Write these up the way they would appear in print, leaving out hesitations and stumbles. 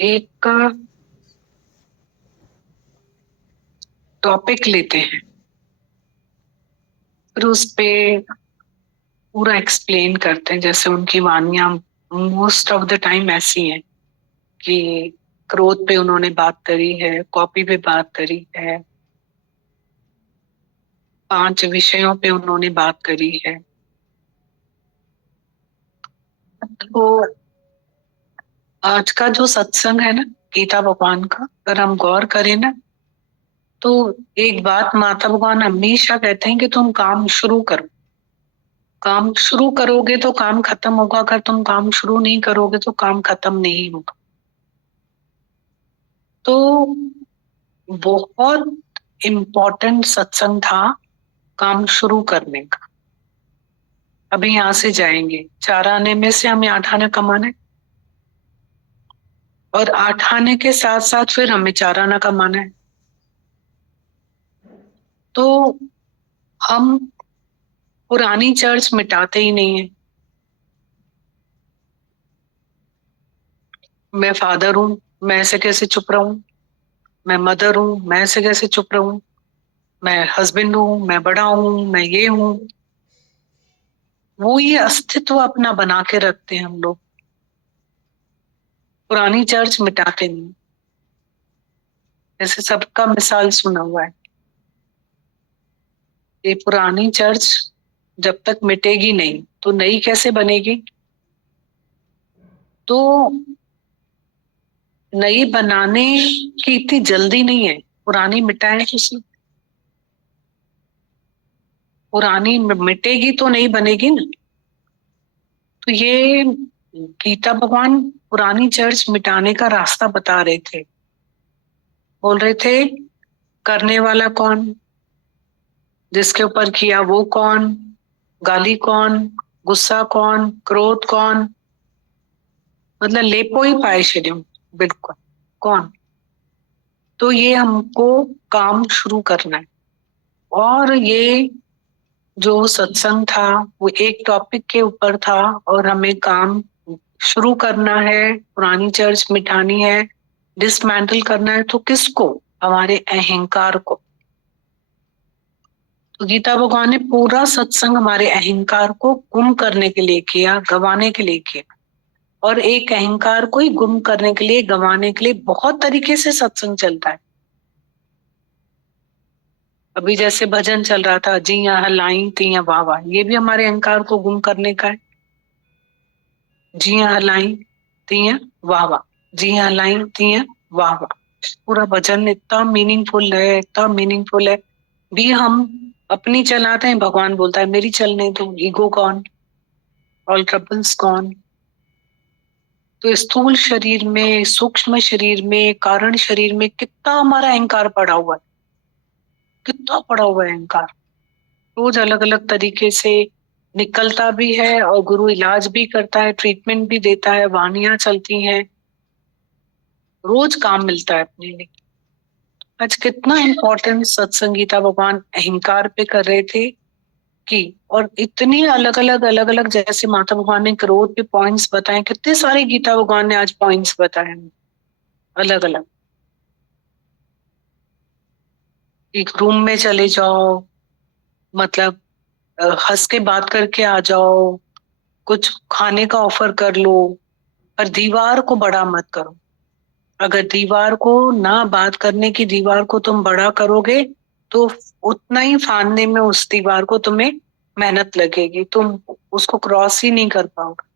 एक टॉपिक लेते हैं, फिर उस पे पूरा एक्सप्लेन करते हैं। जैसे उनकी Baniya most of the time ऐसी हैं कि क्रोध पे उन्होंने बात करी है, कॉपी पे बात करी है, 5 विषयों पे उन्होंने बात करी है। तो आज का जो सत्संग है ना, गीता भगवान का, अगर हम गौर करें ना, तो एक बात माता भगवान हमेशा कहते हैं कि तुम काम शुरू करो। काम शुरू करोगे तो काम खत्म होगा, अगर तुम काम शुरू नहीं करोगे तो काम खत्म नहीं होगा। तो बहुत इम्पोर्टेंट सत्संग था काम शुरू करने का। अभी यहाँ से जाएंगे, 4 आने में से हमें 8 आना कमाना है, और 8 आने के साथ साथ फिर हमें 4 आना कमाना है। तो हम पुरानी चर्च मिटाते ही नहीं है। मैं फादर हूं, मैं ऐसे कैसे चुप रहूं? मैं मदर हूं, मैं ऐसे कैसे चुप रहूं? मैं हस्बैंड हूं, मैं बड़ा हूं, मैं ये हूं। वो ये अस्तित्व अपना बना के रखते हैं हम लोग, पुरानी चर्च मिटाते नहीं। जैसे सबका मिसाल सुना हुआ है, ये पुरानी चर्च जब तक मिटेगी नहीं तो नई कैसे बनेगी? तो नई बनाने की इतनी जल्दी नहीं है, पुरानी मिटाएं किसी। पुरानी मिटेगी तो नई बनेगी ना। तो ये गीता भगवान पुरानी चर्च मिटाने का रास्ता बता रहे थे। बोल रहे थे, करने वाला कौन, जिसके ऊपर किया वो कौन, गाली कौन, गुस्सा कौन, क्रोध कौन, मतलब लेपो ही पाए शरीर, बिल्कुल कौन। तो ये हमको काम शुरू करना है। और ये जो सत्संग था वो एक टॉपिक के ऊपर था, और हमें काम शुरू करना है, पुरानी चर्च मिटानी है, डिसमेंटल करना है। तो किसको? हमारे अहंकार को। तो गीता भगवान ने पूरा सत्संग हमारे अहंकार को गुम करने के लिए किया, गंवाने के लिए किया। और एक अहंकार को ही गुम करने के लिए, गंवाने के लिए बहुत तरीके से सत्संग चलता है। अभी जैसे भजन चल रहा था, जी यहाँ लाई तिया वाह वाह, ये भी हमारे अहंकार को गुम करने का है। जी यहाँ लाई तिया वाह वाह, जी यहाँ लाई तिया वाह वाह। पूरा भजन इतना मीनिंगफुल है, इतना मीनिंगफुल है। भी हम अपनी चलाते हैं, भगवान बोलता है मेरी चलने दो। ईगो कौन, ऑल ट्रबल्स कौन। तो स्थूल शरीर में, सूक्ष्म शरीर में, कारण शरीर में कितना हमारा अहंकार पड़ा हुआ है, कितना पड़ा हुआ है अहंकार। रोज अलग अलग तरीके से निकलता भी है, और गुरु इलाज भी करता है, ट्रीटमेंट भी देता है, वाणियां चलती हैं, रोज काम मिलता है अपने लिए। आज कितना इम्पोर्टेंट सत्संग गीता भगवान अहंकार पे कर रहे थे कि, और इतनी अलग अलग, जैसे माता भगवान ने क्रोध पे पॉइंट्स बताए, कितने सारे गीता भगवान ने आज पॉइंट्स बताए अलग अलग। एक रूम में चले जाओ, मतलब हंस के बात करके आ जाओ, कुछ खाने का ऑफर कर लो, पर दीवार को बड़ा मत करो। अगर दीवार को ना बात करने की, दीवार को तुम बड़ा करोगे तो उतना ही फाड़ने में उस दीवार को तुम्हें मेहनत लगेगी, तुम उसको क्रॉस ही नहीं कर पाओगे।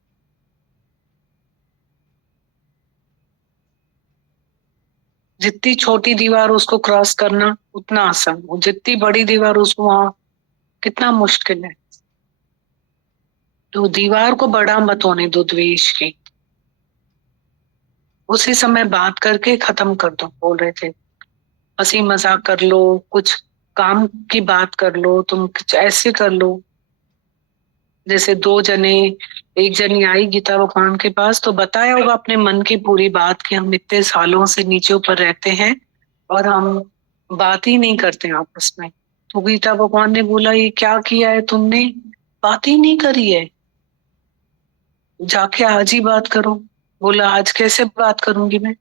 जितनी छोटी दीवार उसको क्रॉस करना उतना आसान, जितनी बड़ी दीवार उसको वहां कितना मुश्किल है। तो दीवार को बड़ा मत होने दो द्वेष की, उसी समय बात करके खत्म कर दो। बोल रहे थे हंसी मजाक कर लो, कुछ काम की बात कर लो, तुम कुछ ऐसे कर लो। जैसे 2 जने, एक जनी आई गीता भगवान के पास, तो बताया होगा अपने मन की पूरी बात कि हम इतने सालों से नीचे ऊपर रहते हैं और हम बात ही नहीं करते आपस में। तो गीता भगवान ने बोला ये क्या किया है तुमने, बात ही नहीं करी है, जाके आज ही बात करो। बोला आज कैसे बात करूंगी मैं,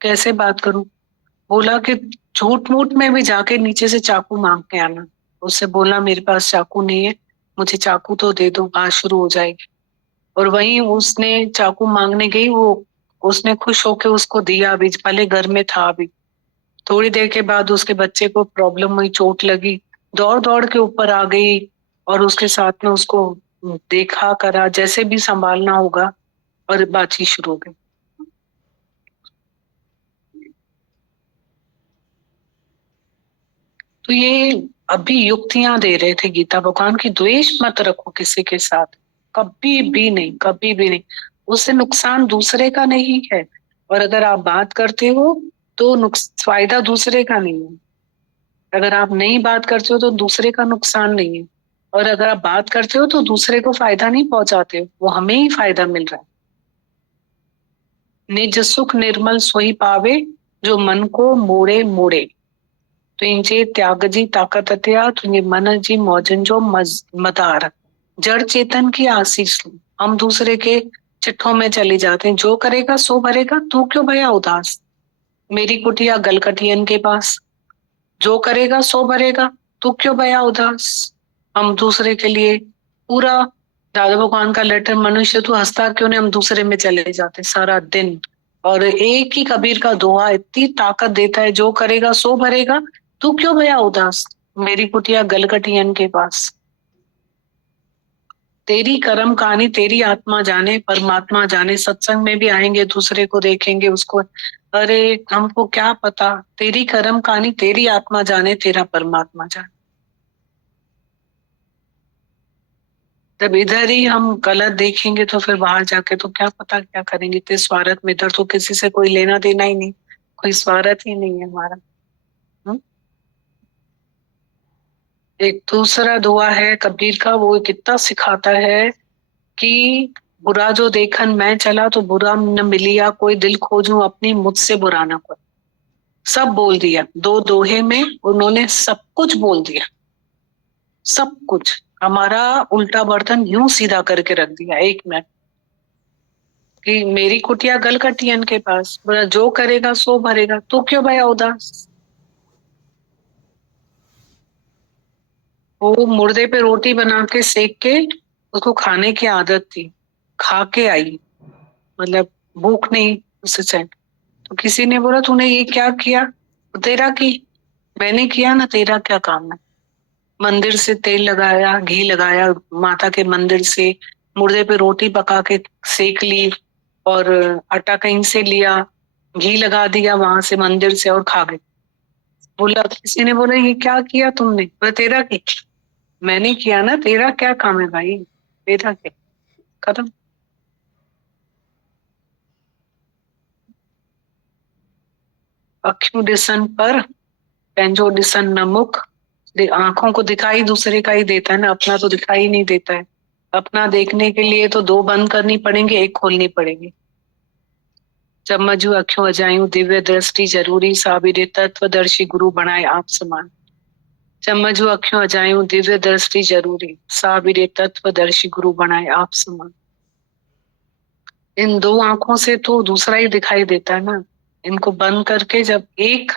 कैसे बात करूं? बोला कि झूठ मूठ में भी जाके नीचे से चाकू मांग के आना। उससे बोला मेरे पास चाकू नहीं है, मुझे चाकू तो दे दो, बात शुरू हो जाएगी। और वहीं उसने चाकू मांगने गई, वो उसने खुश होके उसको दिया भी, भले घर में था भी। थोड़ी देर के बाद उसके बच्चे को प्रॉब्लम हुई, चोट लगी, दौड़ दौड़ के ऊपर आ गई और उसके साथ में उसको देखा करा जैसे भी संभालना होगा, और बातचीत शुरू हो गई। तो ये अभी युक्तियां दे रहे थे गीता भगवान की, द्वेष मत रखो किसी के साथ, कभी भी नहीं, कभी भी नहीं। उससे नुकसान दूसरे का नहीं है, और अगर आप बात करते हो तो फायदा दूसरे का नहीं है। अगर आप नहीं बात करते हो तो दूसरे का नुकसान नहीं है, और अगर आप बात करते हो तो दूसरे को फायदा नहीं पहुंचाते हो, वो हमें ही फायदा मिल रहा है। निज सुख निर्मल सोई पावे, जो मन को मोड़े मोड़े। तुझे त्यागजी ताकत हथिया, तुझे मन जी मौजन जो मदार। जड़ चेतन की आशीष लो। हम दूसरे के चिट्ठों में चले जाते हैं, जो करेगा सो भरेगा, तू क्यों भया उदास। मेरी कुटिया गलकटियन के पास, जो करेगा सो भरेगा, तू क्यों भया उदास। हम दूसरे के लिए पूरा, दादा भगवान का लेटर, मनुष्य तू हंसता क्यों नहीं, हम दूसरे में चले जाते सारा दिन। और एक ही कबीर का दोहा इतनी ताकत देता है, जो करेगा सो भरेगा, तू क्यों भया उदास, मेरी कुटिया गलकटियन के पास। तेरी कर्म कहानी तेरी आत्मा जाने, परमात्मा जाने। सत्संग में भी आएंगे, दूसरे को देखेंगे, उसको अरे हमको क्या पता। तेरी कर्म कहानी तेरी आत्मा जाने, तेरा परमात्मा जाने। जब इधर ही हम गलत देखेंगे तो फिर बाहर जाके तो क्या पता क्या करेंगे। इतने स्वार्थ में, इधर तो किसी से कोई लेना देना ही नहीं, कोई स्वार्थ ही नहीं है हमारा। हम्म? एक दूसरा दुआ है कबीर का, वो कितना सिखाता है कि बुरा जो देखन मैं चला, तो बुरा न मिलिया कोई, दिल खोजूं अपनी मुझसे बुरा ना कोई। सब बोल दिया, दो दोहे में उन्होंने सब कुछ बोल दिया, सब कुछ। हमारा उल्टा बर्तन यूं सीधा करके रख दिया 1 मिनट, कि मेरी कुटिया गलकटियन के पास, बोला जो करेगा सो भरेगा, तू क्यों भया उदास। वो मुर्दे पे रोटी बना के सेक के उसको खाने की आदत थी, खा के आई, मतलब भूख नहीं उसे चैन। तो किसी ने बोला तूने ये क्या किया, तो तेरा की, मैंने किया ना, तेरा क्या काम है। मंदिर से तेल लगाया, घी लगाया, माता के मंदिर से मुर्दे पे रोटी पका के सेक ली, और आटा कहीं से लिया, घी लगा दिया वहां से मंदिर से, और खा गए। बोला, किसी ने बोला ये क्या किया तुमने, बोला तेरा की, मैंने किया ना, तेरा क्या काम है भाई, तेरा क्या। खत्म। अखियों दिसन पर, पंजो दिसन न मुख। आंखों को दिखाई दूसरे का ही देता है ना, अपना तो दिखाई नहीं देता है। अपना देखने के लिए तो 2 बंद करनी पड़ेंगे, 1 खोलनी पड़ेगी। चम्मजू अखियों अजायूं, दिव्य दृष्टि जरूरी, साबिरे तत्वदर्शी गुरु बनाए आप समान। चम्मजू अखियों अजायूं, दिव्य दृष्टि जरूरी, साबिरे तत्वदर्शी गुरु बनाए आप समान। इन 2 आंखों से तो दूसरा ही दिखाई देता है ना। इनको बंद करके जब एक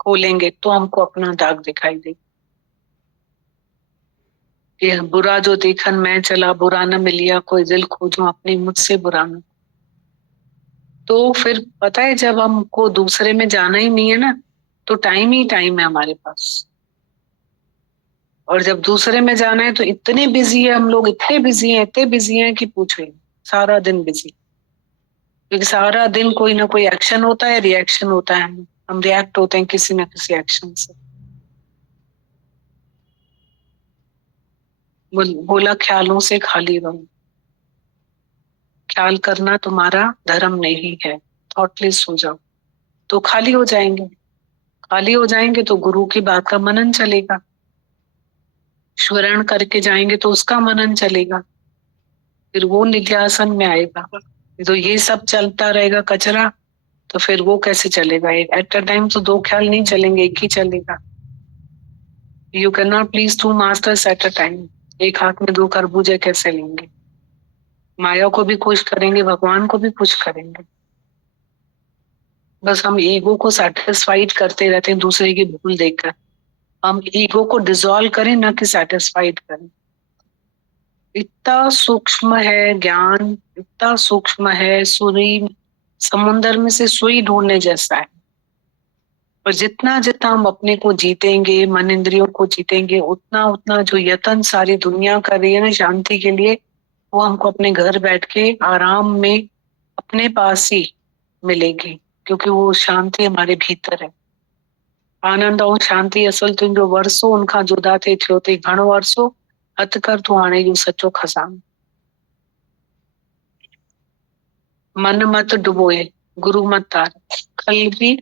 खोलेंगे तो हमको अपना दाग दिखाई दे। ये बुरा जो देखन मैं चला, बुरा न मिलिया कोई, दिल खोजूं अपनी मुझसे बुरा न। तो फिर पता है, जब हमको दूसरे में जाना ही नहीं है ना, तो टाइम ही टाइम है हमारे पास। और जब दूसरे में जाना है तो इतने बिजी है हम लोग, इतने बिजी हैं, इतने बिजी हैं कि पूछो ही, सारा दिन बिजी। क्योंकि सारा दिन कोई ना कोई एक्शन होता है, रिएक्शन होता है, हम रिएक्ट होते हैं किसी ना किसी एक्शन से। बोला ख्यालों से खाली रहो, ख्याल करना तुम्हारा धर्म नहीं है, थॉटलेस हो जाओ तो खाली हो जाएंगे। खाली हो जाएंगे तो गुरु की बात का मनन चलेगा, स्वरण करके जाएंगे तो उसका मनन चलेगा, फिर वो निध्यासन में आएगा। तो ये सब चलता रहेगा कचरा, तो फिर वो कैसे चलेगा। एट अ टाइम तो 2 ख्याल नहीं चलेंगे, एक ही चलेगा। You can not please 2 masters at a time. एक हाथ में 2 खरबूजे कैसे लेंगे। माया को भी खुश करेंगे, भगवान को भी खुश करेंगे। बस हम ईगो को सेटिस्फाइड करते रहते हैं दूसरे की भूल देखकर। हम ईगो को डिसॉल्व करें, ना कि सेटिस्फाइड करें। इतना सूक्ष्म है ज्ञान, इतना सूक्ष्म है, सुई समुन्दर में से सुई ढूंढने जैसा है। और जितना जितना हम अपने को जीतेंगे, मन इंद्रियों को जीतेंगे, उतना उतना जो यत्न सारी दुनिया कर रही है ना शांति के लिए, वो हमको अपने घर बैठ के आराम में अपने पास ही मिलेगी, क्योंकि वो शांति हमारे भीतर है। आनंद और शांति असल तुंहिंजो वरसो उनखां जुदा थिए थियो अथई घणो अरसो, हथ कर तूं हाणे इहो सचो खजानो। मन मत डुबोए, गुरु मत तार। कल भी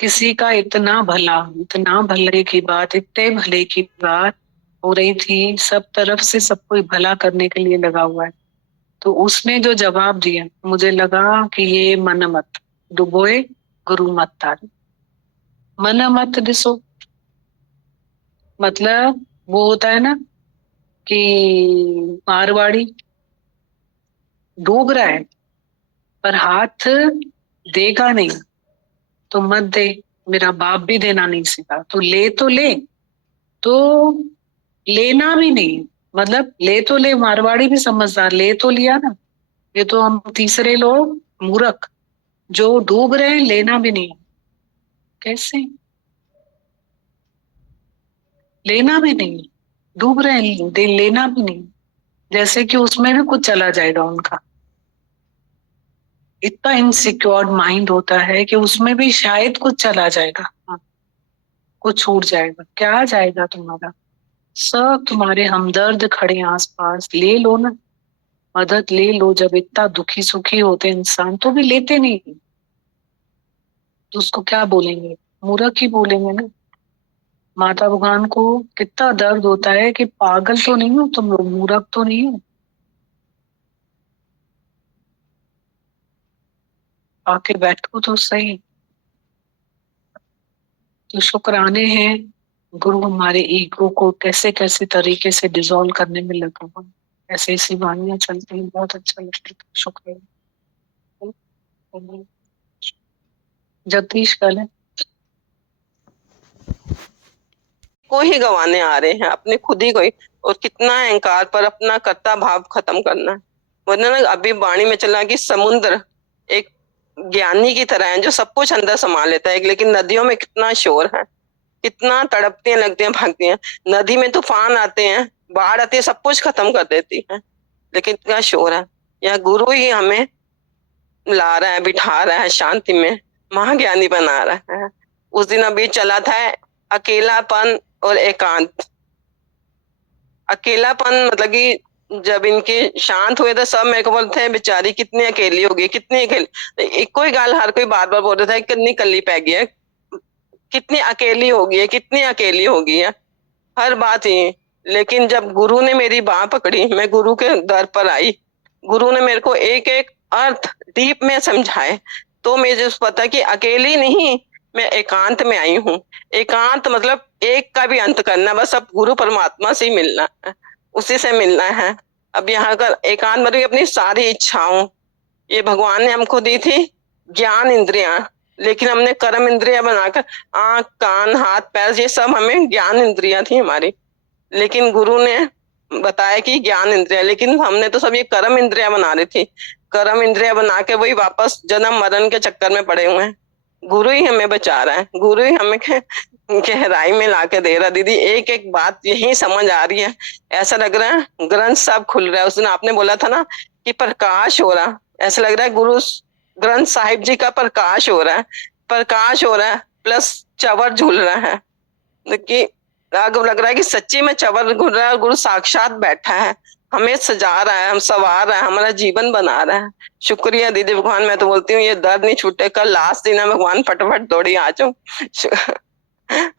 किसी का इतना भला, इतना भले की बात, इतने भले की बात हो रही थी, सब तरफ से सब कोई भला करने के लिए लगा हुआ है, तो उसने जो जवाब दिया मुझे लगा कि ये मन मत डुबोए, गुरु मत तार। मन मत ॾिसो, मतलब वो होता है ना कि मारवाड़ी डूब रहा है पर हाथ देगा नहीं, तो मत दे। मेरा बाप भी देना नहीं सीखा, तो ले, तो लेना भी नहीं, मतलब ले तो ले, मारवाड़ी भी समझदार, ले तो लिया ना। ये तो हम तीसरे लोग मूर्ख जो डूब रहे हैं, लेना भी नहीं। कैसे? लेना भी नहीं, डूब रहे हैं, लेना भी नहीं, जैसे कि उसमें भी कुछ चला जाएगा उनका। इतना इनसिक्योर माइंड होता है कि उसमें भी शायद कुछ चला जाएगा, हाँ, कुछ छूट जाएगा। क्या जाएगा तुम्हारा? सब तुम्हारे हमदर्द खड़े हैं आसपास, ले लो ना, मदद ले लो। जब इतना दुखी सुखी होते इंसान तो भी लेते नहीं, तो उसको क्या बोलेंगे? मूर्ख ही बोलेंगे ना। माता भगवान को कितना दर्द होता है कि पागल तो नहीं हो तुम लोग, मूर्ख तो नहीं हो, आके बैठो तो सही। तो शुक्राने हैं, गुरु हमारे ईगो को कैसे कैसे तरीके से डिसॉल्व करने में लगा हुआ है। ऐसे ऐसी वाणियां चलती हैं, बहुत अच्छा लगता है। शुक्रिया। जगदीश कल है। को ही गंवाने आ रहे हैं, अपने खुद ही को ही। और कितना अहंकार पर अपना कर्ता भाव खत्म करना है। वरना ना अभी वाणी में चला कि समुद्र एक ज्ञानी की तरह है जो सब कुछ अंदर समा लेता है, लेकिन नदियों में कितना शोर है, कितना तड़पती हैं, लगती हैं, भागती हैं। नदी में तूफान आते हैं, बाढ़ आती है, सब कुछ खत्म कर देती है, लेकिन इतना शोर है। यह गुरु ही हमें ला रहा है, बिठा रहा है शांति में, महाज्ञानी बना रहा है। उस दिन अभी चला था अकेलापन और एकांत। अकेलापन मतलब कि जब इनके शांत हुए तो सब मेरे को बोलते हैं बेचारी कितनी अकेली होगी, कितनी अकेली। एक कोई गाल हर कोई बार बार बोल रहा था कितनी कली पै गई है, कितनी अकेली होगी है, कितनी अकेली होगी है, हर बात ही। लेकिन जब गुरु ने मेरी बाह पकड़ी, मैं गुरु के दर पर आई, गुरु ने मेरे को एक एक अर्थ डीप में समझाए, तो मुझे पता कि अकेली नहीं, मैं एकांत में आई हूँ। एकांत मतलब एक का भी अंत करना, बस अब गुरु परमात्मा से ही मिलना है, उसी से मिलना है। अब यहाँ का एकांत मतलब अपनी सारी इच्छाओं, ये भगवान ने हमको दी थी ज्ञान इंद्रियां, लेकिन हमने कर्म इंद्रियां बनाकर, आंख कान हाथ पैर ये सब हमें ज्ञान इंद्रियां थी हमारी, लेकिन गुरु ने बताया कि ज्ञान इंद्रिया, लेकिन हमने तो सब ये कर्म इंद्रिया बना रही थी। कर्म इंद्रिया बना के वही वापस जन्म मरण के चक्कर में पड़े हुए हैं। गुरु ही हमें बचा रहा है, गुरु ही हमें गहराई में लाके दे रहा। दीदी एक एक बात यही समझ आ रही है, ऐसा लग रहा है ग्रंथ सब खुल रहा है। उस दिन आपने बोला था ना कि प्रकाश हो रहा, ऐसा लग रहा है गुरु ग्रंथ साहिब जी का प्रकाश हो रहा है, प्रकाश हो रहा है, प्लस चवर झूल रहा है कि लग रहा है कि सच्ची में चवर घूर रहा है, गुरु साक्षात बैठा है, हमें सजा रहा है, हम संवार रहा है, हमारा जीवन बना रहा है। शुक्रिया दीदी भगवान, मैं तो बोलती हूँ ये दर्द नहीं छूटे, कल लास्ट दिन है भगवान, फटाफट दौड़ी आ जाऊं।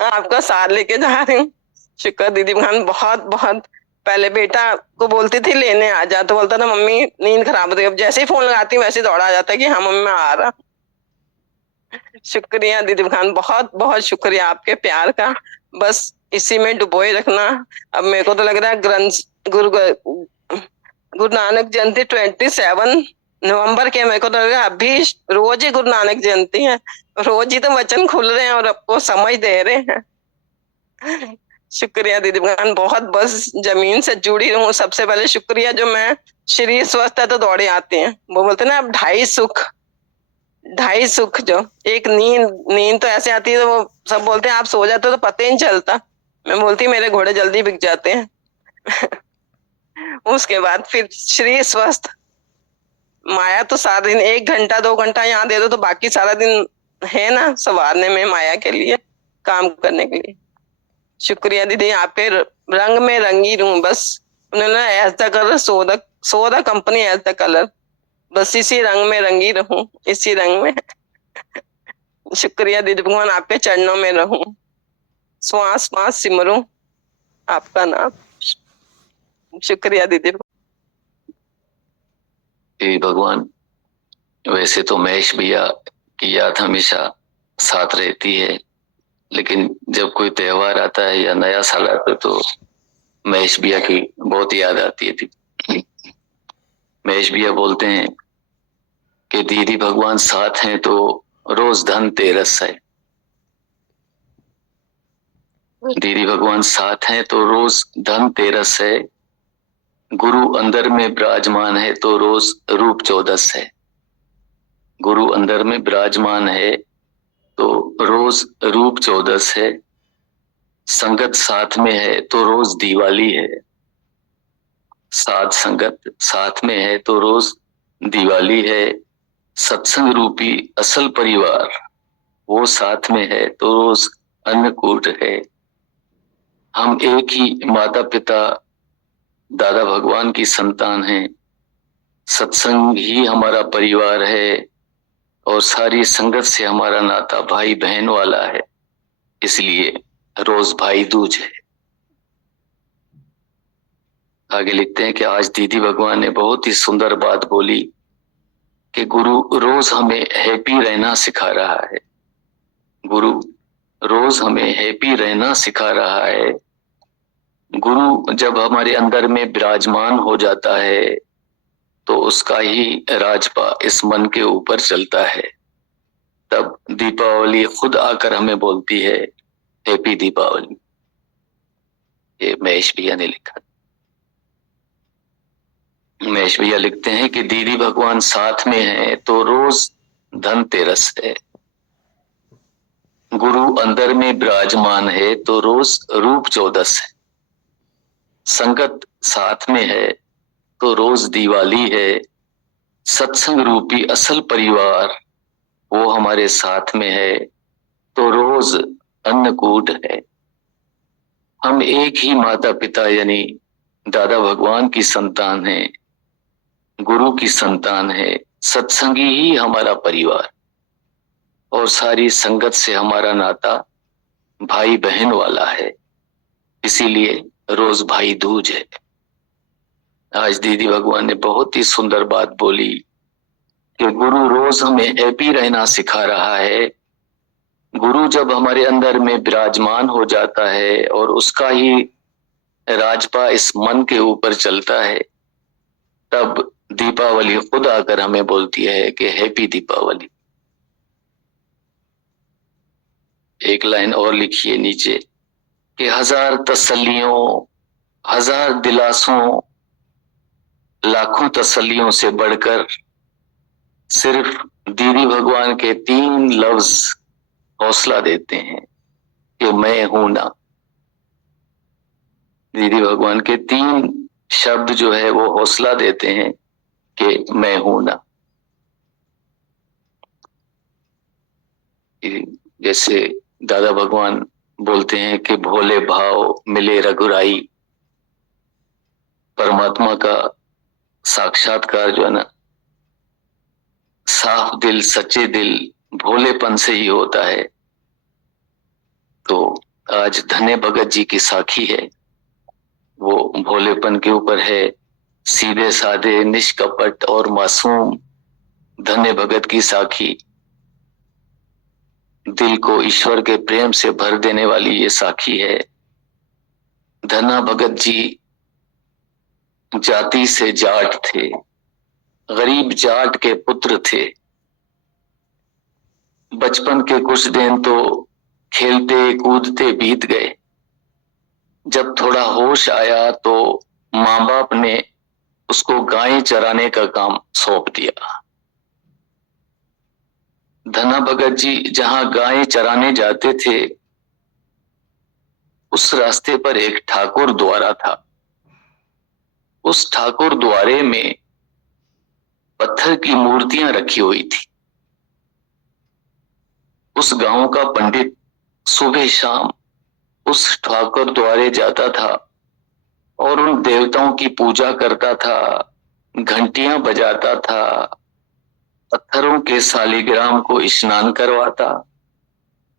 आपका साथ लेके जा रही हूँ। शुक्र दीदी भगवान, बहुत बहुत। पहले बेटा को बोलती थी लेने आ जा, तो बोलता था मम्मी नींद खराब होती है, अब जैसे ही फोन लगाती हूँ वैसे दौड़ा आ जाता है कि हाँ मम्मी मैं आ रहा। शुक्रिया दीदी खान, बहुत बहुत शुक्रिया आपके प्यार का, बस इसी में डुबोए रखना। अब मेरे को तो लग रहा है ग्रंथ गुरु गुरु नानक जयंती 27 नवंबर के मेरे को तो लगा अभी रोज ही गुरु नानक जयंती है, रोज ही तो वचन खुल रहे हैं और आपको समझ दे रहे हैं। शुक्रिया दीदी भगवान, बहुत बस जमीन से जुड़ी रहूं। सबसे पहले शुक्रिया, जो मैं शरीर स्वस्थ है तो दौड़े आते हैं। वो बोलते हैं ना, अब ढाई सुख जो एक नींद तो ऐसे आती है तो वो सब बोलते हैं आप सो जाते हो तो पता ही नहीं चलता। मैं बोलती मेरे घोड़े जल्दी बिक जाते हैं। उसके बाद फिर शरीर स्वस्थ, माया तो सारा दिन 1 घंटा 2 घंटा यहाँ दे दो तो बाकी सारा दिन है ना संवारने में, माया के लिए काम करने के लिए। शुक्रिया दीदी, आपके रंग में रंगी रहूं बस। उन्होंने as the colour so the company as the colour, बस इसी रंग में रंगी रहूं, इसी रंग में। शुक्रिया दीदी भगवान, आपके चरणों में रहूं, श्वास श्वास सिमरूं आपका नाम। शुक्रिया दीदी भगवान। वैसे तो महेश भैया की याद हमेशा साथ रहती है, लेकिन जब कोई त्योहार आता है या नया साल आता है तो महेश भैया की बहुत याद आती है थी। महेश भैया बोलते हैं कि दीदी भगवान साथ हैं तो रोज धन तेरस है। दीदी भगवान साथ हैं तो रोज धन तेरस है। गुरु अंदर में विराजमान है तो रोज रूप चौदस है। गुरु अंदर में विराजमान है तो रोज रूप चौदस है। संगत साथ में है तो रोज दिवाली है। साथ संगत साथ में है तो रोज दिवाली है। सत्संग रूपी असल परिवार वो साथ में है तो रोज अन्नकूट है। हम एक ही माता पिता दादा भगवान की संतान हैं। सत्संग ही हमारा परिवार है और सारी संगत से हमारा नाता भाई बहन वाला है, इसलिए रोज भाई दूज है। आगे लिखते हैं कि आज दीदी भगवान ने बहुत ही सुंदर बात बोली कि गुरु रोज हमें हैप्पी रहना सिखा रहा है। गुरु रोज हमें हैप्पी रहना सिखा रहा है। गुरु जब हमारे अंदर में विराजमान हो जाता है तो उसका ही राजपा इस मन के ऊपर चलता है। तब दीपावली खुद आकर हमें बोलती है हैप्पी दीपावली। ये महेश भैया ने लिखा। महेश भैया लिखते हैं कि दीदी भगवान साथ में है तो रोज धनतेरस है। गुरु अंदर में विराजमान है तो रोज रूप चौदस है। संगत साथ में है तो रोज दिवाली है। सत्संग रूपी असल परिवार वो हमारे साथ में है तो रोज अन्नकूट है। हम एक ही माता पिता यानी दादा भगवान की संतान है, गुरु की संतान है। सत्संगी ही हमारा परिवार और सारी संगत से हमारा नाता भाई बहन वाला है, इसीलिए रोज भाई दूज है। आज दीदी भगवान ने बहुत ही सुंदर बात बोली कि गुरु रोज हमें हैप्पी रहना सिखा रहा है। गुरु जब हमारे अंदर में विराजमान हो जाता है और उसका ही राजपा इस मन के ऊपर चलता है, तब दीपावली खुद आकर हमें बोलती है कि हैप्पी दीपावली। एक लाइन और लिखिए नीचे कि हजार तसल्लियों, हजार दिलासों, लाखों तसल्लियों से बढ़कर सिर्फ दीदी भगवान के 3 लफ्ज हौसला देते हैं कि मैं हूं ना। दीदी भगवान के 3 शब्द जो है वो हौसला देते हैं कि मैं हूं ना। जैसे दादा भगवान बोलते हैं कि भोले भाव मिले रघुराई। परमात्मा का साक्षात्कार जो है ना, साफ दिल, सच्चे दिल, भोलेपन से ही होता है। तो आज धन्य भगत जी की साखी है, वो भोलेपन के ऊपर है। सीधे साधे, निष्कपट और मासूम धन्य भगत की साखी, दिल को ईश्वर के प्रेम से भर देने वाली ये साखी है। धन्ना भगत जी जाति से जाट थे, गरीब जाट के पुत्र थे। बचपन के कुछ दिन तो खेलते कूदते बीत गए। जब थोड़ा होश आया तो माँ बाप ने उसको गायें चराने का काम सौंप दिया। धना भगत जी जहां गायें चराने जाते थे, उस रास्ते पर एक ठाकुर द्वारा था। उस ठाकुर द्वारे में पत्थर की मूर्तियां रखी हुई थी। उस गांव का पंडित सुबह शाम उस ठाकुर द्वारे जाता था और उन देवताओं की पूजा करता था, घंटियां बजाता था, पत्थरों के शालिग्राम को स्नान करवाता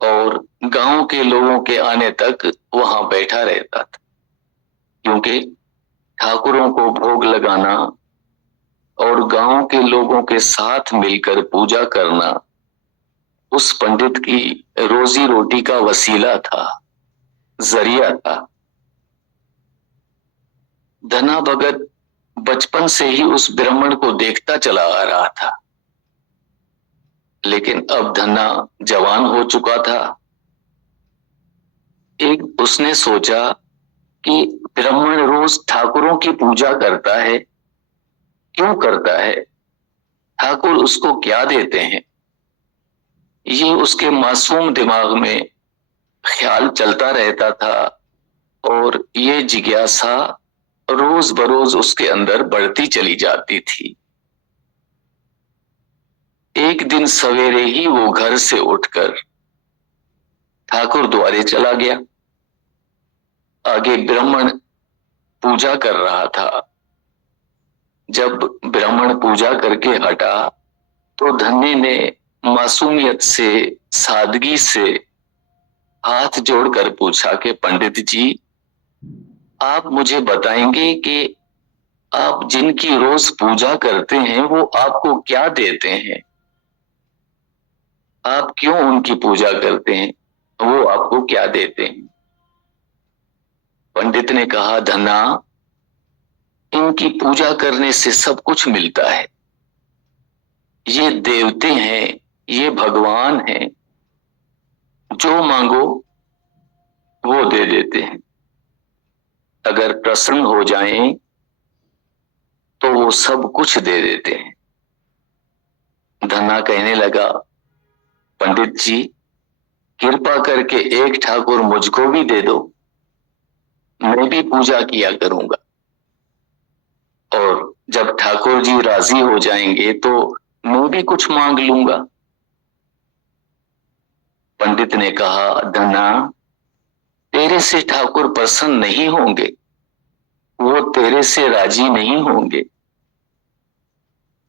और गांव के लोगों के आने तक वहां बैठा रहता था। क्योंकि ठाकुरों को भोग लगाना और गांव के लोगों के साथ मिलकर पूजा करना उस पंडित की रोजी रोटी का वसीला था, जरिया था। धना भगत बचपन से ही उस ब्राह्मण को देखता चला आ रहा था, लेकिन अब धना जवान हो चुका था। एक उसने सोचा कि ब्राह्मण रोज ठाकुरों की पूजा करता है, क्यों करता है? ठाकुर उसको क्या देते हैं? ये उसके मासूम दिमाग में ख्याल चलता रहता था और ये जिज्ञासा रोज बरोज उसके अंदर बढ़ती चली जाती थी। एक दिन सवेरे ही वो घर से उठकर ठाकुर द्वारे चला गया। आगे ब्राह्मण पूजा कर रहा था। जब ब्राह्मण पूजा करके हटा तो धन्य ने मासूमियत से, सादगी से हाथ जोड़कर पूछा कि पंडित जी, आप मुझे बताएंगे कि आप जिनकी रोज पूजा करते हैं वो आपको क्या देते हैं? आप क्यों उनकी पूजा करते हैं? वो आपको क्या देते हैं? पंडित ने कहा, धना, इनकी पूजा करने से सब कुछ मिलता है। ये देवते हैं, ये भगवान हैं, जो मांगो वो दे देते हैं। अगर प्रसन्न हो जाएं तो वो सब कुछ दे देते हैं। धना कहने लगा, पंडित जी, कृपा करके एक ठाकुर मुझको भी दे दो, मैं भी पूजा किया करूंगा, और जब ठाकुर जी राजी हो जाएंगे तो मैं भी कुछ मांग लूंगा। पंडित ने कहा, धना, तेरे से ठाकुर प्रसन्न नहीं होंगे, वो तेरे से राजी नहीं होंगे।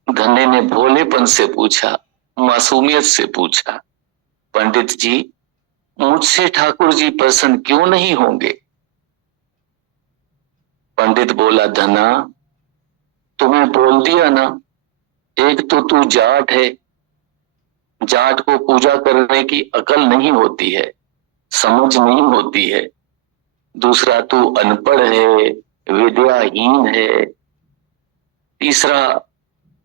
धन्य ने भोलेपन से पूछा, मासूमियत से पूछा, पंडित जी, मुझसे ठाकुर जी प्रसन्न क्यों नहीं होंगे? पंडित बोला, धना, तुम्हें बोल दिया ना, एक तो तू जाट है, जाट को पूजा करने की अकल नहीं होती है, समझ नहीं होती है। दूसरा, तू अनपढ़ है, विद्याहीन है। तीसरा,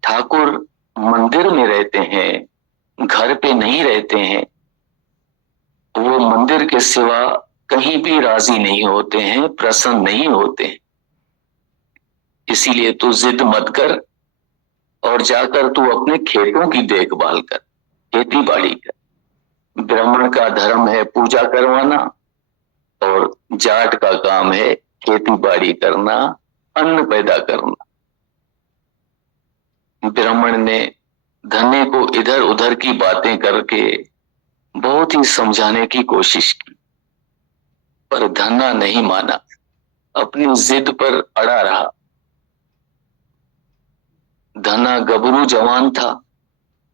ठाकुर मंदिर में रहते हैं, घर पे नहीं रहते हैं। वो मंदिर के सिवा कहीं भी राजी नहीं होते हैं, प्रसन्न नहीं होते हैं। इसीलिए तू जिद मत कर और जाकर तू अपने खेतों की देखभाल कर, खेती बाड़ी कर। ब्राह्मण का धर्म है पूजा करवाना और जाट का काम है खेती बाड़ी करना, अन्न पैदा करना। ब्राह्मण ने धन्य को इधर उधर की बातें करके बहुत ही समझाने की कोशिश की, पर धन्ना नहीं माना, अपनी जिद पर अड़ा रहा। धना गबरू जवान था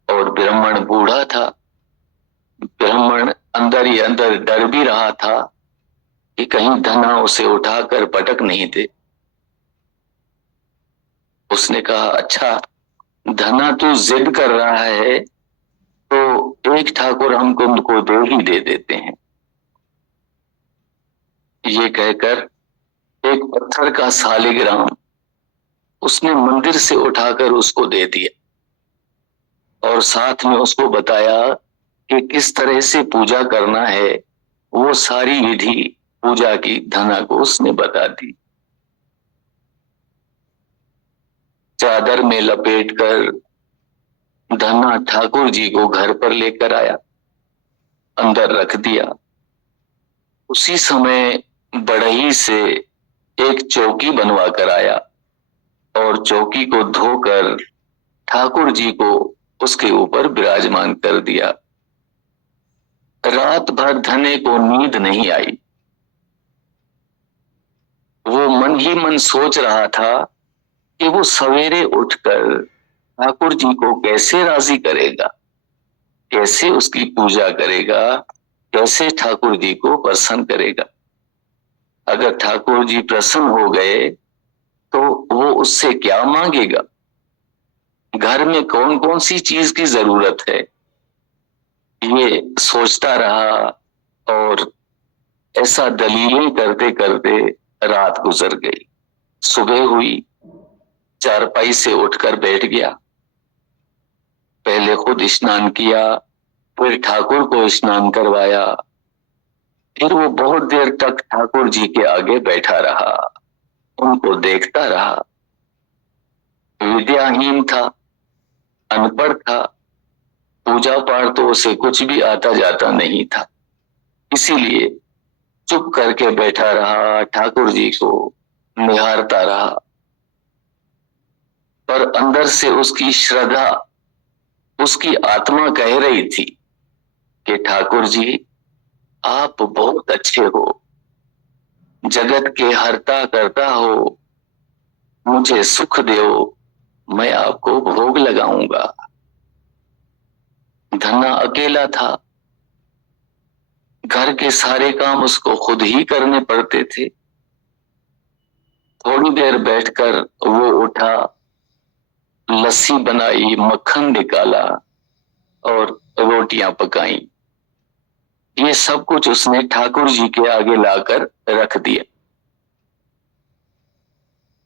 और ब्राह्मण बूढ़ा था। ब्राह्मण अंदर ही अंदर डर भी रहा था कि कहीं धना उसे उठाकर पटक नहीं दे। उसने कहा, अच्छा धना तू जिद कर रहा है तो एक ठाकुर हम तुमको दो ही दे देते हैं। ये कहकर एक पत्थर का शालिग्राम उसने मंदिर से उठाकर उसको दे दिया और साथ में उसको बताया कि किस तरह से पूजा करना है। वो सारी विधि पूजा की धना को उसने बता दी। चादर में लपेटकर धना ठाकुर जी को घर पर लेकर आया, अंदर रख दिया। उसी समय बढ़ई से एक चौकी बनवा कर आया और चौकी को धोकर ठाकुर जी को उसके ऊपर विराजमान कर दिया। रात भर धने को नींद नहीं आई। वो मन ही मन सोच रहा था कि वो सवेरे उठकर ठाकुर जी को कैसे राजी करेगा, कैसे उसकी पूजा करेगा, कैसे ठाकुर जी को प्रसन्न करेगा। अगर ठाकुर जी प्रसन्न हो गए तो वो उससे क्या मांगेगा, घर में कौन कौन सी चीज की जरूरत है, ये सोचता रहा और ऐसा दलीलें करते करते रात गुजर गई। सुबह हुई, चारपाई से उठकर बैठ गया। पहले खुद स्नान किया, फिर ठाकुर को स्नान करवाया। फिर वो बहुत देर तक ठाकुर जी के आगे बैठा रहा, उनको देखता रहा। विद्याहीन था, अनपढ़ था, पूजा पाठ तो उसे कुछ भी आता जाता नहीं था, इसीलिए चुप करके बैठा रहा, ठाकुर जी को निहारता रहा। पर अंदर से उसकी श्रद्धा, उसकी आत्मा कह रही थी कि ठाकुर जी आप बहुत अच्छे हो, जगत के हरता करता हो, मुझे सुख दो, मैं आपको भोग लगाऊंगा। धन्ना अकेला था, घर के सारे काम उसको खुद ही करने पड़ते थे। थोड़ी देर बैठकर वो उठा, लस्सी बनाई, मक्खन निकाला और रोटियां पकाई। ये सब कुछ उसने ठाकुर जी के आगे लाकर रख दिया।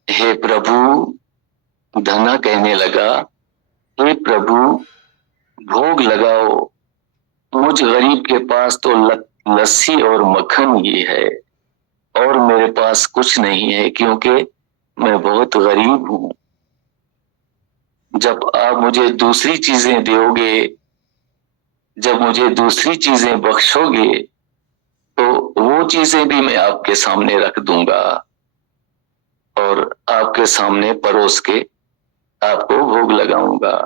हे प्रभु, धना कहने लगा, हे प्रभु भोग लगाओ, मुझ गरीब के पास तो लस्सी और मक्खन ही है और मेरे पास कुछ नहीं है, क्योंकि मैं बहुत गरीब हूं। जब आप मुझे दूसरी चीजें दोगे, जब मुझे दूसरी चीजें बख्शोगे, तो वो चीजें भी मैं आपके सामने रख दूंगा और आपके सामने परोस के आपको भोग लगाऊंगा।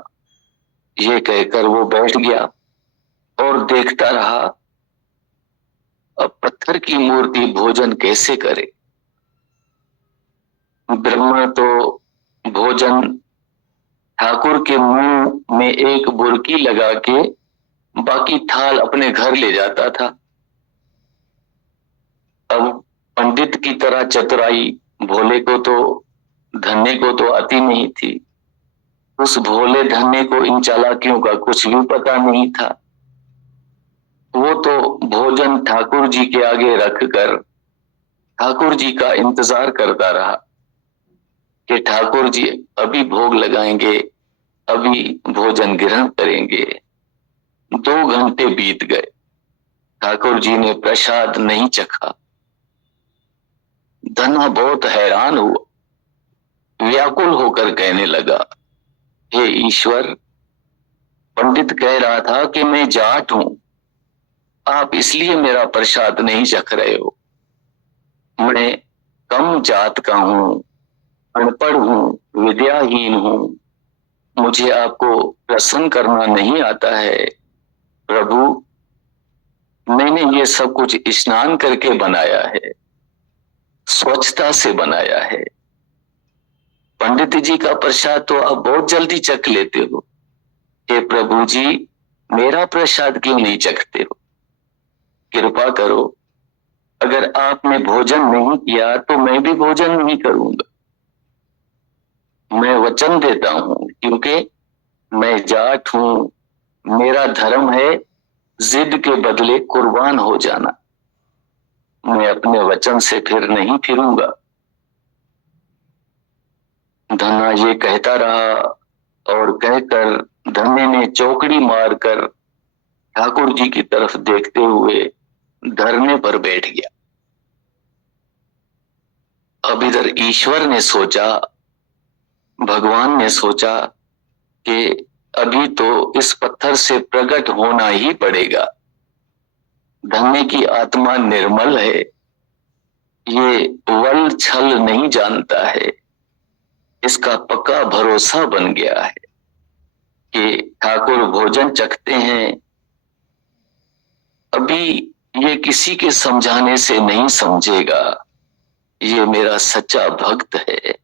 ये कहकर वो बैठ गया और देखता रहा, अब पत्थर की मूर्ति भोजन कैसे करे। ब्रह्मा तो भोजन ठाकुर के मुंह में एक बुरकी लगा के बाकी थाल अपने घर ले जाता था। अब पंडित की तरह चतुराई भोले को तो, धन्य को तो आती नहीं थी। उस भोले धन्य को इन चालाकियों का कुछ भी पता नहीं था। वो तो भोजन ठाकुर जी के आगे रखकर ठाकुर जी का इंतजार करता रहा कि ठाकुर जी अभी भोग लगाएंगे, अभी भोजन ग्रहण करेंगे। 2 घंटे बीत गए, ठाकुर जी ने प्रसाद नहीं चखा। धना बहुत हैरान हुआ, व्याकुल होकर कहने लगा, हे ईश्वर, पंडित कह रहा था कि मैं जाट हूं, आप इसलिए मेरा प्रसाद नहीं चख रहे हो। मैं कम जात का हूं, अनपढ़ हूं, विद्याहीन हूं, मुझे आपको प्रसन्न करना नहीं आता है। प्रभु, मैंने ये सब कुछ स्नान करके बनाया है, स्वच्छता से बनाया है। पंडित जी का प्रसाद तो आप बहुत जल्दी चख लेते हो। हे प्रभु जी, मेरा प्रसाद क्यों नहीं चखते हो? कृपा करो, अगर आपने भोजन नहीं किया तो मैं भी भोजन नहीं करूंगा। मैं वचन देता हूं, क्योंकि मैं जाट हूं, मेरा धर्म है जिद के बदले कुर्बान हो जाना। मैं अपने वचन से फिर नहीं फिरूंगा। धन्ना ये कहता रहा और कहकर धन्ने ने चौकड़ी मारकर ठाकुर जी की तरफ देखते हुए धरने पर बैठ गया। अब इधर ईश्वर ने सोचा, भगवान ने सोचा कि अभी तो इस पत्थर से प्रकट होना ही पड़ेगा। धन्ने की आत्मा निर्मल है, ये वल छल नहीं जानता है। इसका पक्का भरोसा बन गया है कि ठाकुर भोजन चखते हैं। अभी ये किसी के समझाने से नहीं समझेगा, ये मेरा सच्चा भक्त है,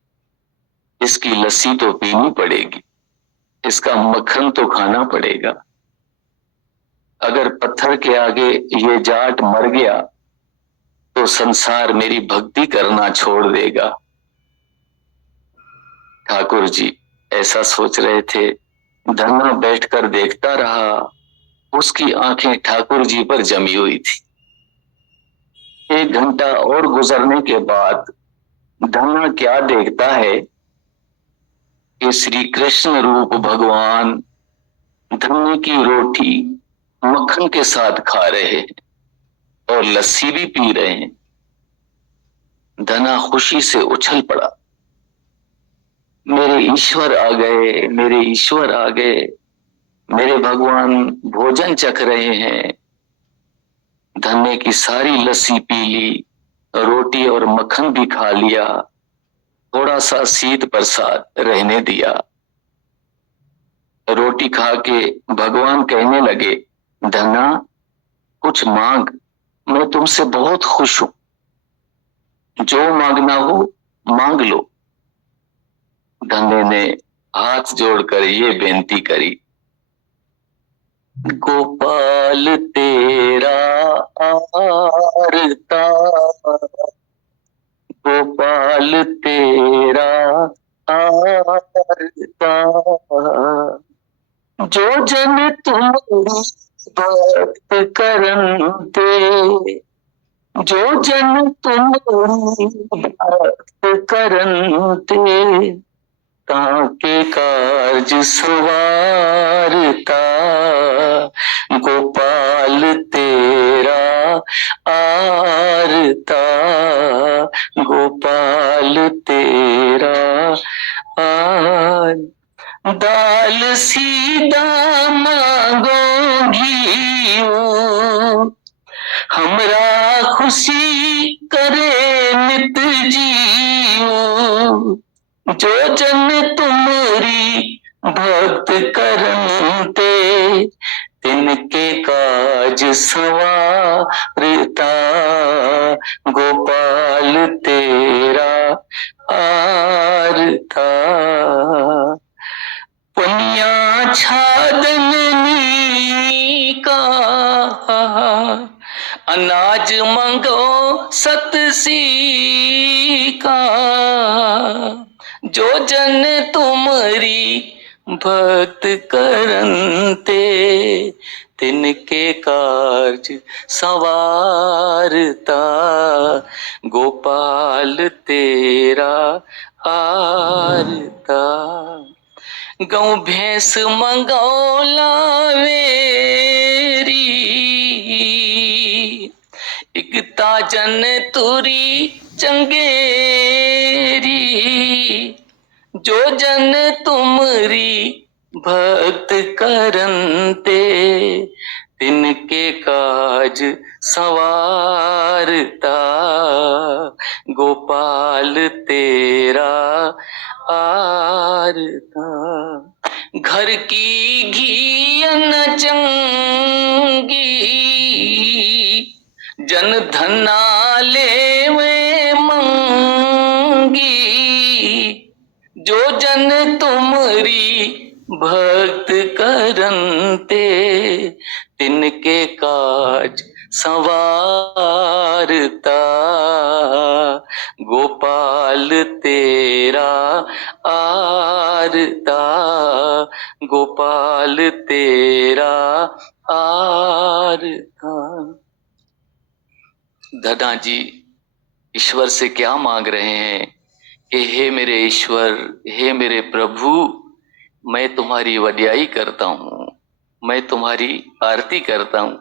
इसकी लस्सी तो पीनी पड़ेगी, इसका मक्खन तो खाना पड़ेगा। अगर पत्थर के आगे ये जाट मर गया तो संसार मेरी भक्ति करना छोड़ देगा। ठाकुर जी ऐसा सोच रहे थे। धन्ना बैठकर देखता रहा, उसकी आंखें ठाकुर जी पर जमी हुई थी। 1 घंटा और गुजरने के बाद धन्ना क्या देखता है कि श्री कृष्ण रूप भगवान धन्ने की रोटी मक्खन के साथ खा रहे हैं और लस्सी भी पी रहे हैं। धन्ना खुशी से उछल पड़ा, मेरे ईश्वर आ गए, मेरे ईश्वर आ गए, मेरे भगवान भोजन चख रहे हैं। धन्ने की सारी लस्सी पी ली, रोटी और मक्खन भी खा लिया, थोड़ा सा शीत प्रसाद रहने दिया। रोटी खा के भगवान कहने लगे, धन्ना कुछ मांग, मैं तुमसे बहुत खुश हूं, जो मांगना हो मांग लो। धन्ने ने हाथ जोड़कर ये बेनती करी, गोपाल तेरा आरता, गोपाल तेरा आरता, जो जन तुम्हारी भक्त करते, जो जन तुम्हारी भक्त करते, ताके कार्ज सवारता, गोपाल तेरा आरता, गोपाल तेरा आर। दाल सीधा मांगोगी हमरा खुशी करे नित जीव, जो जन तुमरी भक्त करते, तिनके काज सवारता, गोपाल तेरा आरता। पुनिया छादनी का अनाज मंगो सतसी का, जो जन तुमरी भक्त करते, तिनके कार्ज सवारता, गोपाल तेरा आरता। गौ भैंस मंगो लावेरी, इकता जन तुरी चंगेरी, जो जन तुमरी भक्त करते, तिनके काज सवारता, गोपाल तेरा आरता। घर की घी न चंगी, जन धन्ना लेवे मंगी, जो जन तुमरी भक्त करते, तिनके काज संवारता, गोपाल तेरा आरता, गोपाल तेरा आरता। धन्ना जी ईश्वर से क्या मांग रहे हैं कि हे मेरे ईश्वर, हे मेरे प्रभु, मैं तुम्हारी वड्याई करता हूँ, मैं तुम्हारी आरती करता हूँ,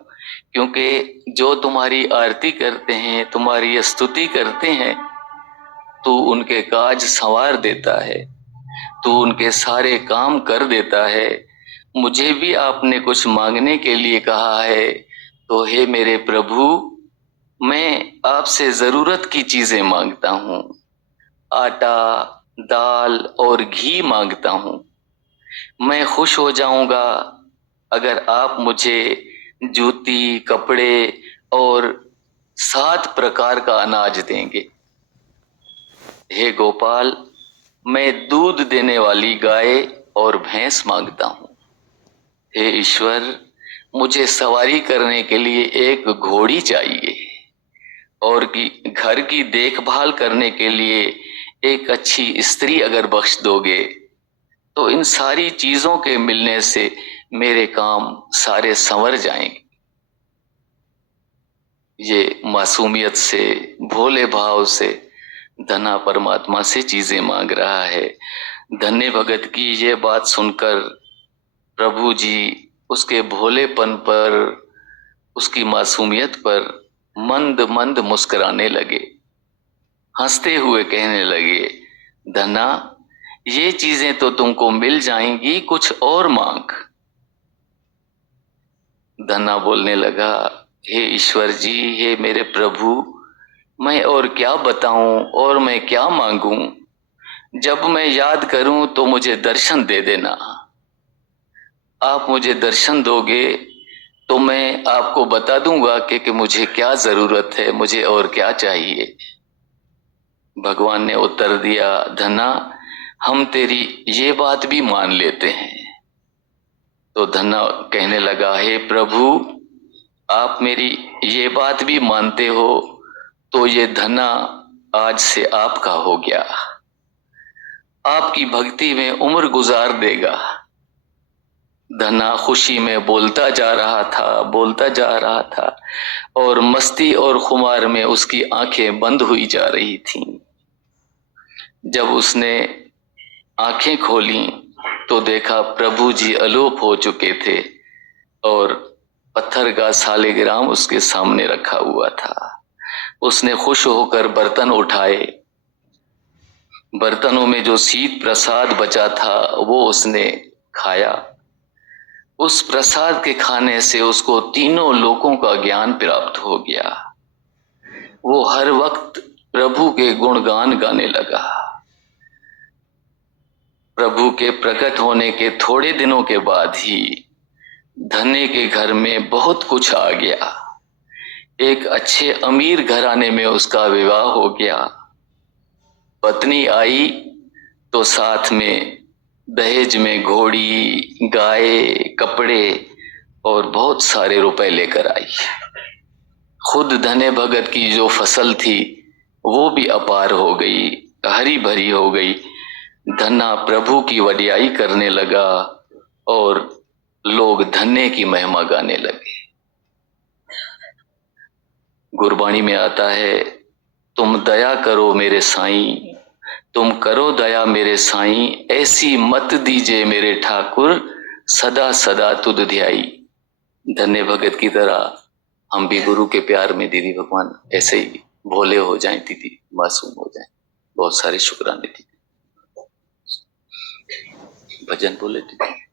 क्योंकि जो तुम्हारी आरती करते हैं, तुम्हारी स्तुति करते हैं, तू उनके काज संवार देता है, तू उनके सारे काम कर देता है। मुझे भी आपने कुछ मांगने के लिए कहा है, तो हे मेरे प्रभु, मैं आपसे जरूरत की चीजें मांगता हूँ। आटा, दाल और घी मांगता हूँ। मैं खुश हो जाऊंगा अगर आप मुझे जूती, कपड़े और 7 प्रकार का अनाज देंगे। हे गोपाल, मैं दूध देने वाली गाय और भैंस मांगता हूँ। हे ईश्वर, मुझे सवारी करने के लिए एक घोड़ी चाहिए और घर की देखभाल करने के लिए एक अच्छी स्त्री अगर बख्श दोगे, तो इन सारी चीजों के मिलने से मेरे काम सारे संवर जाएंगे। ये मासूमियत से, भोले भाव से धना परमात्मा से चीजें मांग रहा है। धन्य भगत की ये बात सुनकर प्रभु जी उसके भोलेपन पर, उसकी मासूमियत पर मंद मंद मुस्कुराने लगे, हंसते हुए कहने लगे, धना, ये चीजें तो तुमको मिल जाएंगी, कुछ और मांग। धना बोलने लगा, हे ईश्वर जी, हे मेरे प्रभु, मैं और क्या बताऊं और मैं क्या मांगूं? जब मैं याद करूं तो मुझे दर्शन दे देना। आप मुझे दर्शन दोगे तो मैं आपको बता दूंगा कि मुझे क्या जरूरत है, मुझे और क्या चाहिए। भगवान ने उत्तर दिया, धना, हम तेरी ये बात भी मान लेते हैं। तो धना कहने लगा, हे प्रभु, आप मेरी ये बात भी मानते हो तो ये धना आज से आपका हो गया, आपकी भक्ति में उम्र गुजार देगा। धना खुशी में बोलता जा रहा था और मस्ती और खुमार में उसकी आंखें बंद हुई जा रही थीं। जब उसने आंखें खोली तो देखा प्रभु जी अलोप हो चुके थे और पत्थर का सालिग्राम उसके सामने रखा हुआ था। उसने खुश होकर बर्तन उठाए, बर्तनों में जो शीत प्रसाद बचा था वो उसने खाया। उस प्रसाद के खाने से उसको तीनों लोकों का ज्ञान प्राप्त हो गया। वो हर वक्त प्रभु के गुणगान गाने लगा। प्रभु के प्रकट होने के थोड़े दिनों के बाद ही धन्य के घर में बहुत कुछ आ गया। एक अच्छे अमीर घराने में उसका विवाह हो गया। पत्नी आई तो साथ में दहेज में घोड़ी, गाय, कपड़े और बहुत सारे रुपए लेकर आई। खुद धन्य भगत की जो फसल थी वो भी अपार हो गई, हरी भरी हो गई। धन्ना प्रभु की वड्याई करने लगा और लोग धन्य की महिमा गाने लगे। गुरबाणी में आता है, तुम दया करो मेरे साईं, तुम करो दया मेरे साईं, ऐसी मत दीजिए मेरे ठाकुर, सदा सदा तुध ध्याई। धन्य भगत की तरह हम भी गुरु के प्यार में दीदी भगवान ऐसे ही भोले हो जाएं, दीदी मासूम हो जाएं। बहुत सारे शुक्राने दीदी। भजन बोले दीदी।